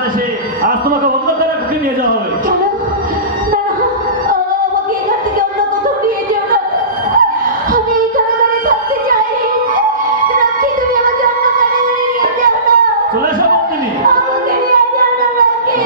আদেশে আজ তোমাকে অন্য কারাগারে নিয়ে যাওয়া হবে। কেন? না, আমাকে এখান থেকে অন্য কোথাও নিয়ে যেও না। আমি এই কারাগারে থাকতে চাই। রাখি, তুমি আমাকে অন্য কারাগারে নিয়ে যাও না। চলে এসো বন্দিনী। আমাকে নিয়ে যাও না, রাখি।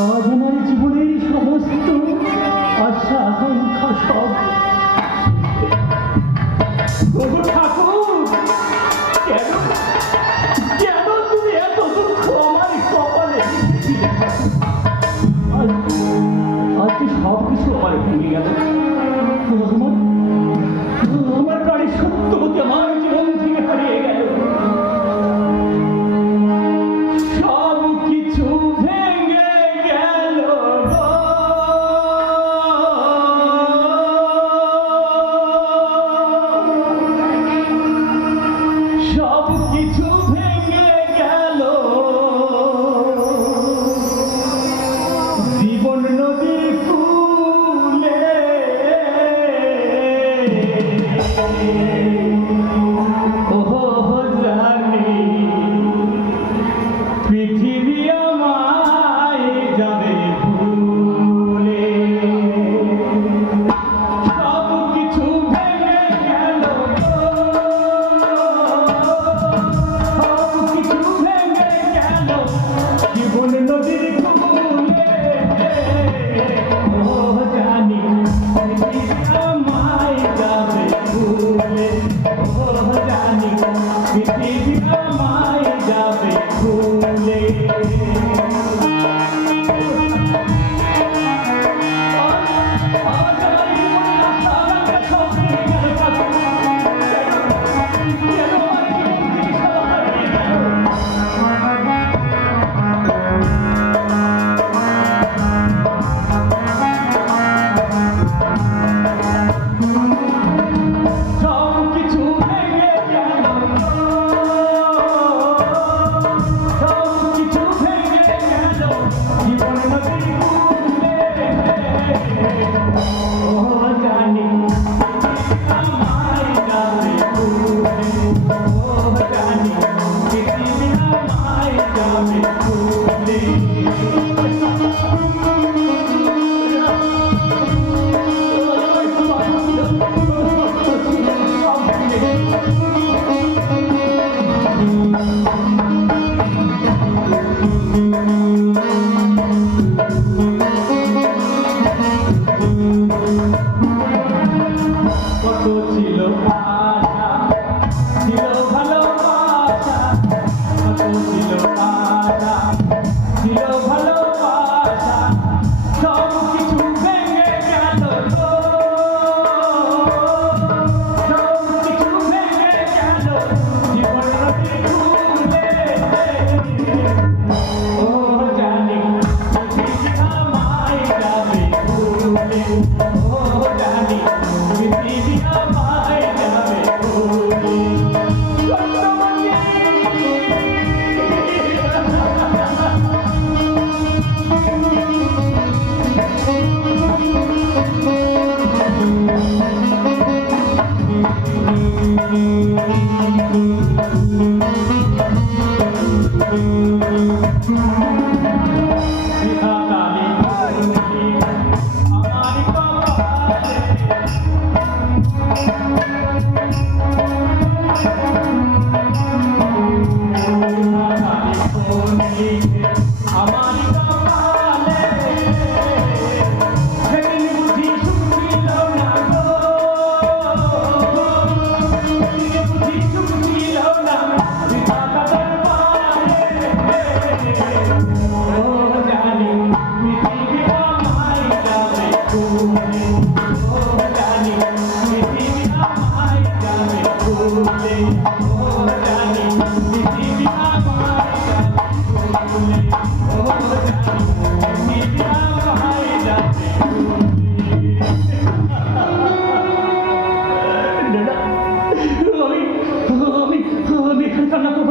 আজ আমার জীবনের সমস্ত আশা আকাঙ্ক্ষা সব ঠাকুর, কেন কেন তুমি এত দুঃখ আমার কপালে আজকে সব কিছু আমার ভেঙে গেল। আমার প্রাণী সত্য হতে আমার জীবন থেকে হারিয়ে গেল। বুঝি সুখ ছিল কান্না করবো